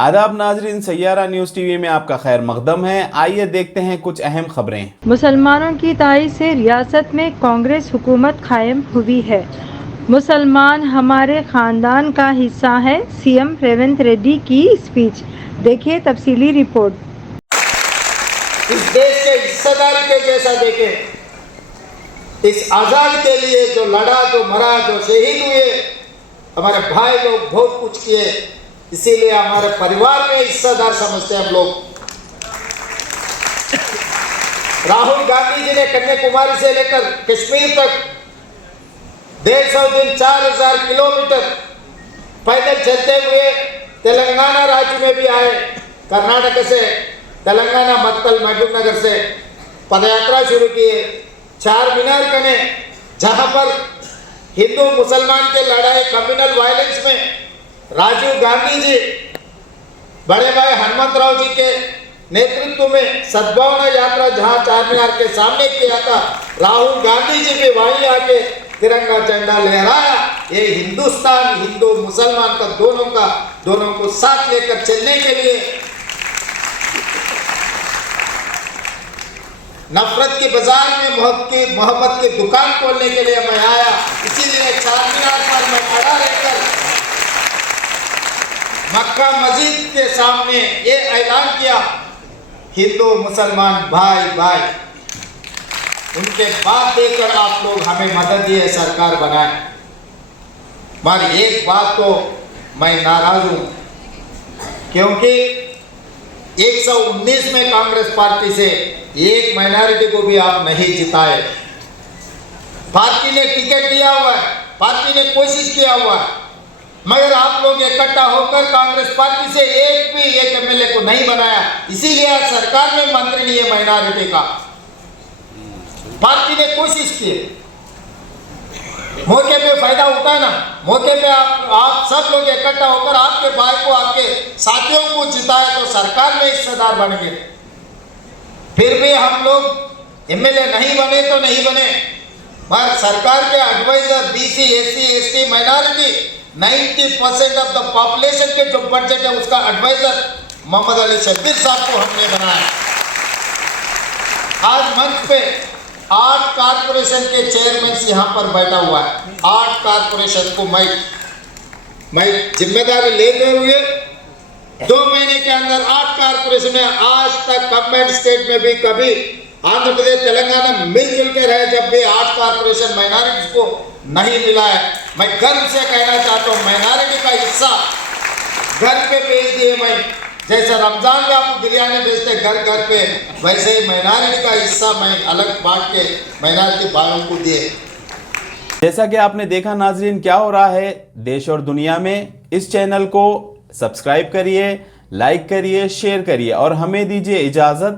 आदाब नाजरीन, Saiyaara news TV में आपका खैर मकदम है। आइए देखते हैं कुछ अहम खबरें। मुसलमानों की ताईद से रियासत में कांग्रेस हुकूमत कायम हुई है। मुसलमान हमारे खानदान का हिस्सा है, सीएम रेवंत रेड्डी की स्पीच। देखिए तफसीली रिपोर्ट। इस देश के हिस्सेदारी के जैसा देखें, इस आज़ादी के लिए जो लड़ा, जो मरा, जो शहीद हुए, हमारे भाई लोग बहुत कुछ किए, इसीलिए हमारे परिवार में हिस्सेदार समझते हैं हम लोग। राहुल गांधी जी ने कन्याकुमारी से लेकर कश्मीर तक 150 दिन 4000 किलोमीटर पैदल चलते हुए तेलंगाना राज्य में भी आए। कर्नाटक से तेलंगाना मक्कल महबूब नगर से पदयात्रा शुरू किए। चार मीनार बने, जहां पर हिंदू मुसलमान के लड़ाई कम्युनल वायलेंस में राजीव गांधी जी बड़े भाई हनुमंतराव जी के नेतृत्व में सद्भावना यात्रा जहां चार मीनार के सामने किया था, राहुल गांधी जी भी वहीं आके तिरंगा झंडा लहराया। ये हिंदुस्तान हिंदू मुसलमान का दोनों को साथ लेकर चलने के लिए, नफरत के बाजार में मोहब्बत की दुकान खोलने के लिए मैं आया। इसीलिए चार मीनार पर मैं खड़ा रहकर मक्का मस्जिद के सामने ये ऐलान किया, हिंदू मुसलमान भाई भाई। उनके बात देकर आप लोग हमें मदद दिए, सरकार बनाए। मगर एक बात तो मैं नाराज हूं, क्योंकि 119 में कांग्रेस पार्टी से एक माइनॉरिटी को भी आप नहीं जिताए। पार्टी ने टिकट दिया हुआ है, पार्टी ने कोशिश किया हुआ है, मगर आप लोग इकट्ठा होकर कांग्रेस पार्टी से एक एमएलए को नहीं बनाया। इसीलिए आज सरकार में मंत्री नहीं है माइनॉरिटी का। पार्टी ने कोशिश की, मौके पे फायदा उठाना, मौके पे आप सब लोग इकट्ठा होकर आपके भाई को, आपके साथियों को जिताए तो सरकार में हिस्सेदार बन गए। फिर भी हम लोग एमएलए नहीं बने तो नहीं बने, मगर सरकार के adviser BC, SC, ST, minority 90% of the population के जो बजट है उसका एडवाइजर मोहम्मद अली शब्बीर साहब को हमने बनाया। आज मंच पे 8 कारपोरेशन के चेयरमैन यहाँ पर बैठा हुआ है। 8 कारपोरेशन को मैं जिम्मेदारी लेते हुए 2 महीने के अंदर 8 कारपोरेशन में, आज तक कंबाइंड स्टेट में भी कभी आंध्र प्रदेश तेलंगाना मिलजुल के रहे, जब भी 8 कारपोरेशन माइनॉरिटी को नहीं मिला है। मैं गर्व से कहना चाहता हूँ, माइनॉरिटी का हिस्सा घर पे भेज दिए। मैं जैसे रमजान में आपको बिरयानी भेजते घर घर पे, वैसे ही माइनॉरिटी का हिस्सा मैं अलग बांट के माइनॉरिटी भाइयों को दिए। जैसा कि आपने देखा नाजरीन, क्या हो रहा है देश और दुनिया में। इस चैनल को सब्सक्राइब करिए, लाइक करिए, शेयर करिए और हमें दीजिए इजाज़त।